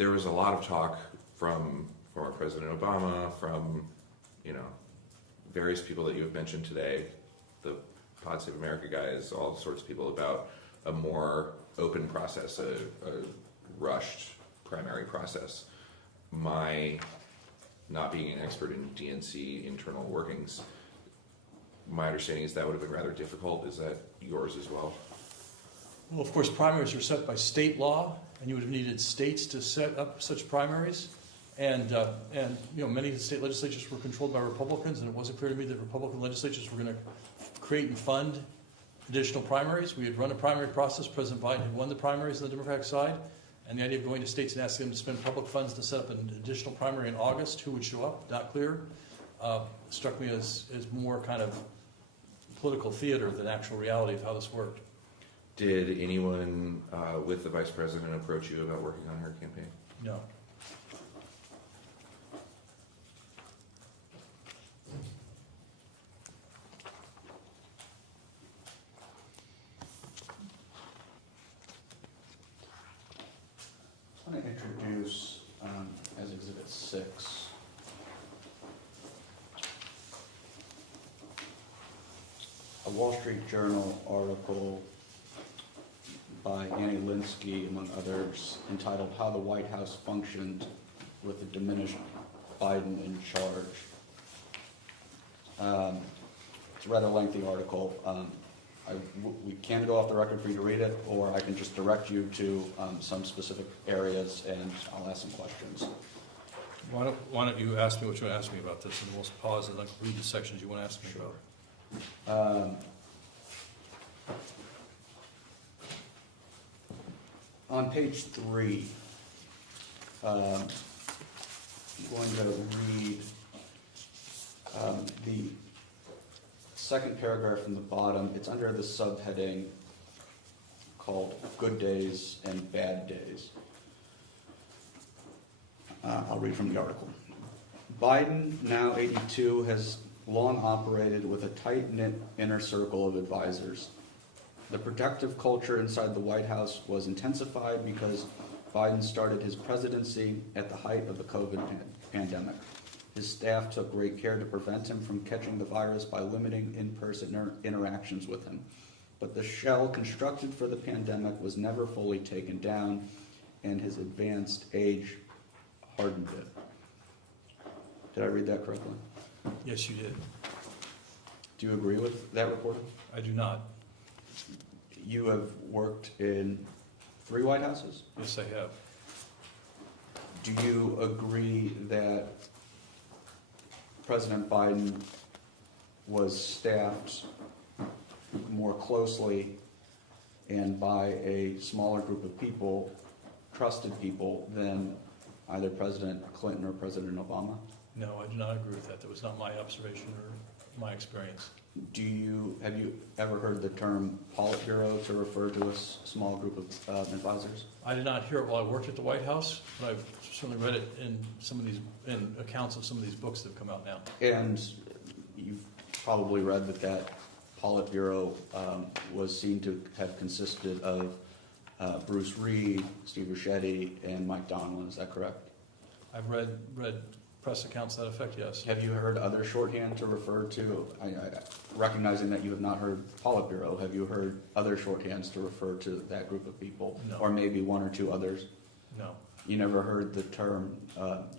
there was a lot of talk from former President Obama, from, you know, various people that you have mentioned today, the Pod Save America guys, all sorts of people, about a more open process, a rushed primary process. My not being an expert in DNC internal workings, my understanding is that would have been rather difficult. Is that yours as well? Well, of course, primaries are set by state law, and you would have needed states to set up such primaries. And you know, many of the state legislatures were controlled by Republicans, and it wasn't clear to me that Republican legislatures were going to create and fund additional primaries. We had run a primary process. President Biden had won the primaries on the Democratic side, and the idea of going to states and asking them to spend public funds to set up an additional primary in August, who would show up, not clear, struck me as more kind of political theater than actual reality of how this worked. Did anyone with the vice president approach you about working on her campaign? No. I want to introduce, as Exhibit 6, a Wall Street Journal article by Annie Linsky, among others, entitled "How the White House Functioned with a Diminished Biden in Charge." It's a rather lengthy article. We can go off the record for you to read it, or I can just direct you to some specific areas, and I'll ask some questions. Why don't you ask me what you want to ask me about this, and we'll pause and read the sections you want to ask me about. On page 3, I'm going to read the second paragraph from the bottom. It's under the subheading called "Good Days and Bad Days." I'll read from the article. Biden, now 82, has long operated with a tight-knit inner circle of advisors. The productive culture inside the White House was intensified because Biden started his presidency at the height of the COVID pandemic. His staff took great care to prevent him from catching the virus by limiting in-person interactions with him. But the shell constructed for the pandemic was never fully taken down, and his advanced age hardened it. Did I read that correctly? Yes, you did. Do you agree with that reporting? I do not. You have worked in 3 White Houses? Yes, I have. Do you agree that President Biden was staffed more closely and by a smaller group of people, trusted people, than either President Clinton or President Obama? No, I do not agree with that. That was not my observation or my experience. Have you ever heard the term Politburo to refer to a small group of advisors? I did not hear it while I worked at the White House, but I've certainly read it in some of these, in accounts of some of these books that have come out now. And you've probably read that Politburo was seen to have consisted of Bruce Reed, Steve Ricchetti, and Mike Donilon. Is that correct? I've read press accounts to that effect, yes. Have you heard other shorthand to refer to, recognizing that you have not heard Politburo, have you heard other shorthands to refer to that group of people? No. Or maybe 1 or 2 others? No. You never heard the term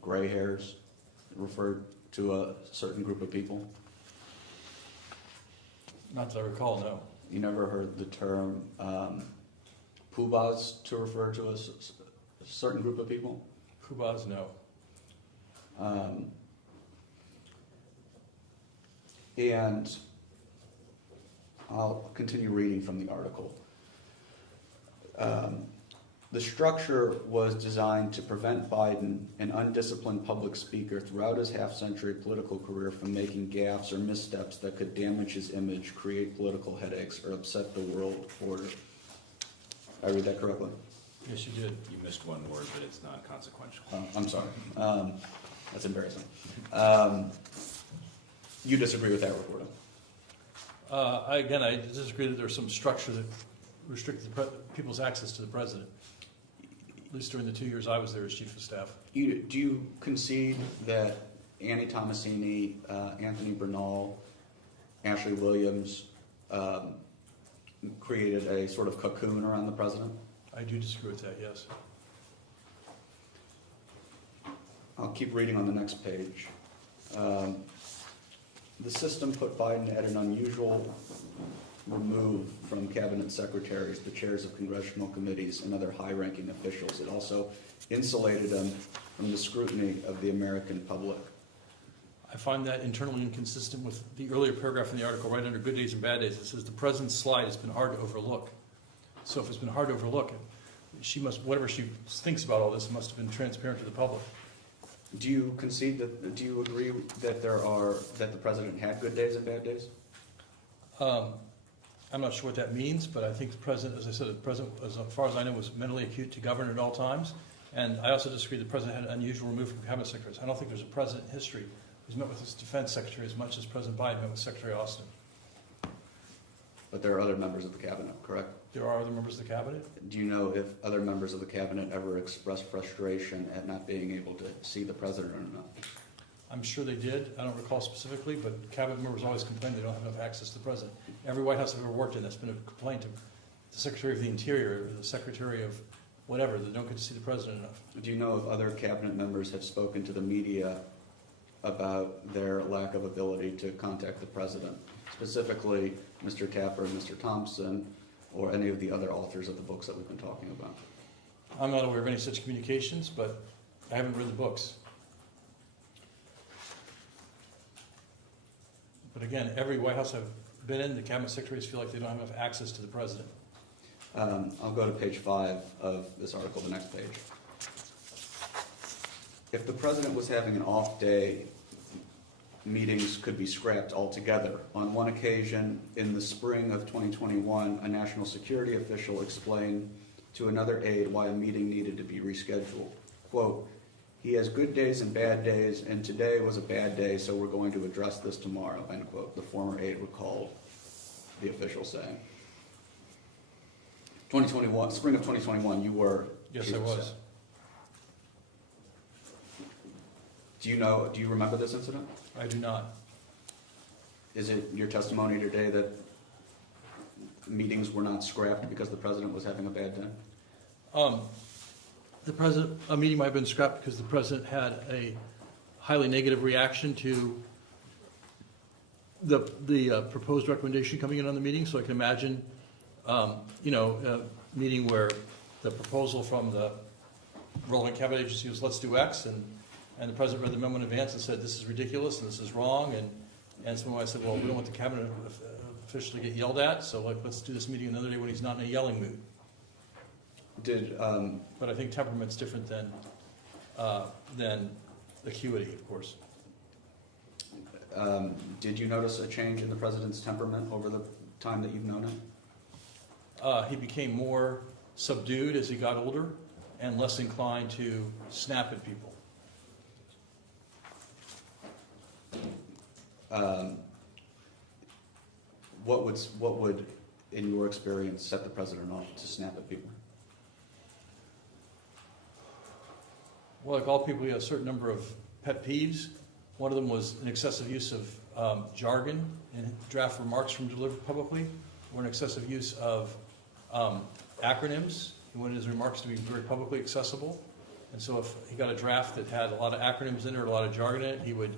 gray hairs referred to a certain group of people? Not that I recall, no. You never heard the term poobahs to refer to a certain group of people? Poobahs, no. And I'll continue reading from the article. The structure was designed to prevent Biden, an undisciplined public speaker throughout his half-century political career, from making gaffes or missteps that could damage his image, create political headaches, or upset the world order. I read that correctly? Yes, you did. You missed one word, but it's not consequential. I'm sorry. That's embarrassing. You disagree with that reporting? I disagree that there's some structure that restricted people's access to the president. at least during the 2 years I was there as chief of staff. Do you concede that Annie Tomasini, Anthony Bernal, Ashley Williams created a sort of cocoon around the president? I do disagree with that, yes. I'll keep reading on the next page. The system put Biden at an unusual remove from cabinet secretaries, the chairs of congressional committees, and other high-ranking officials. It also insulated him from the scrutiny of the American public. I find that internally inconsistent with the earlier paragraph in the article, right under good days and bad days. It says the president's slide has been hard to overlook. So if it's been hard to overlook, she must, whatever she thinks about all this must have been transparent to the public. Do you concede that? Do you agree that that the president had good days and bad days? I'm not sure what that means, but I think the president, as I said, the president, as far as I know, was mentally acute to govern at all times. And I also disagree the president had an unusual remove from cabinet secretaries. I don't think there's a president in history who's met with his defense secretary as much as President Biden met with Secretary Austin. But there are other members of the cabinet, correct? There are other members of the cabinet. Do you know if other members of the cabinet ever expressed frustration at not being able to see the president or not? I'm sure they did. I don't recall specifically, but cabinet members always complain they don't have enough access to the president. Every White House I've ever worked in, that's been a complaint of the Secretary of the Interior or the Secretary of whatever, that don't get to see the president enough. Do you know if other cabinet members have spoken to the media about their lack of ability to contact the president, specifically Mr. Tapper and Mr. Thompson, or any of the other authors of the books that we've been talking about? I'm not aware of any such communications, but I haven't read the books. But again, every White House I've been in, the cabinet secretaries feel like they don't have enough access to the president. I'll go to page 5 of this article, the next page. If the president was having an off day, meetings could be scrapped altogether. On one occasion, in the spring of 2021, a national security official explained to another aide why a meeting needed to be rescheduled. Quote, "He has good days and bad days, and today was a bad day, so we're going to address this tomorrow," end quote, the former aide recalled the official saying. 2021, spring of 2021, you were... Yes, I was. Do you remember this incident? I do not. Is it your testimony today that meetings were not scrapped because the president was having a bad day? A meeting might have been scrapped because the president had a highly negative reaction to the proposed recommendation coming in on the meeting. So I can imagine, a meeting where the proposal from the relevant cabinet agency was let's do X, and the president read the memo in advance and said this is ridiculous and this is wrong, and so I said, well, we don't want the cabinet official to get yelled at, so let's do this meeting another day when he's not in a yelling mood. But I think temperament's different than acuity, of course. Did you notice a change in the president's temperament over the time that you've known him? He became more subdued as he got older and less inclined to snap at people. What would, in your experience, set the president off to snap at people? Well, like all people, we have a certain number of pet peeves. One of them was an excessive use of jargon in draft remarks from delivered publicly, or an excessive use of acronyms. He wanted his remarks to be very publicly accessible. And so if he got a draft that had a lot of acronyms in it or a lot of jargon in it, he would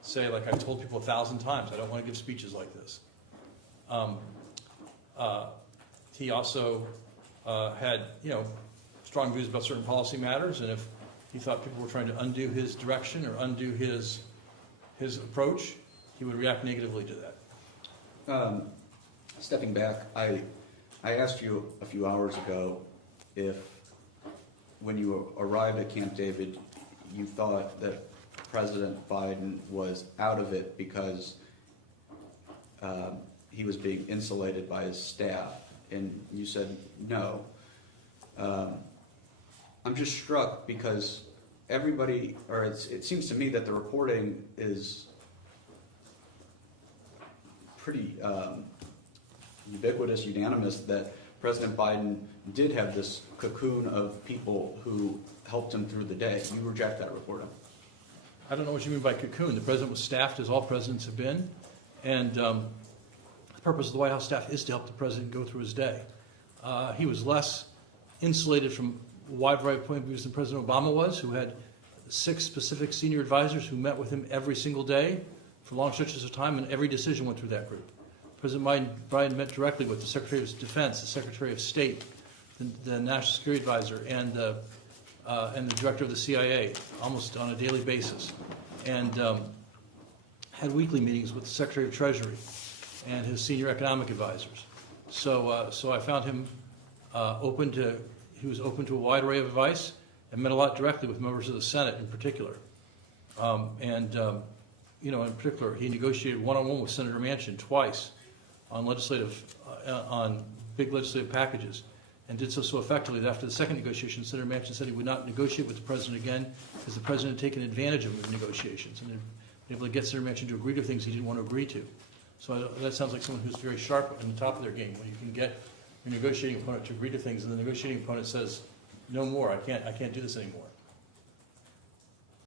say, like I've told people 1,000 times, I don't want to give speeches like this. He also had, strong views about certain policy matters, and if he thought people were trying to undo his direction or undo his approach, he would react negatively to that. Stepping back, I asked you a few hours ago if, when you arrived at Camp David, you thought that President Biden was out of it because he was being insulated by his staff, and you said no. I'm just struck because everybody, or it seems to me that the reporting is pretty ubiquitous, unanimous, that President Biden did have this cocoon of people who helped him through the day. You reject that report. I don't know what you mean by cocoon. The president was staffed as all presidents have been, and the purpose of the White House staff is to help the president go through his day. He was less insulated from a wide variety of point of views than President Obama was, who had 6 specific senior advisors who met with him every single day for long stretches of time, and every decision went through that group. President Biden met directly with the Secretary of Defense, the Secretary of State, the National Security Advisor, and the Director of the CIA, almost on a daily basis, and had weekly meetings with the Secretary of Treasury and his senior economic advisors. So I found him he was open to a wide array of advice and met a lot directly with members of the Senate in particular. In particular, he negotiated one-on-one with Senator Manchin twice on big legislative packages, and did so effectively that after the second negotiation, Senator Manchin said he would not negotiate with the president again because the president had taken advantage of him in negotiations and had been able to get Senator Manchin to agree to things he didn't want to agree to. So that sounds like someone who's very sharp on the top of their game, when you can get your negotiating opponent to agree to things and the negotiating opponent says, no more, I can't do this anymore.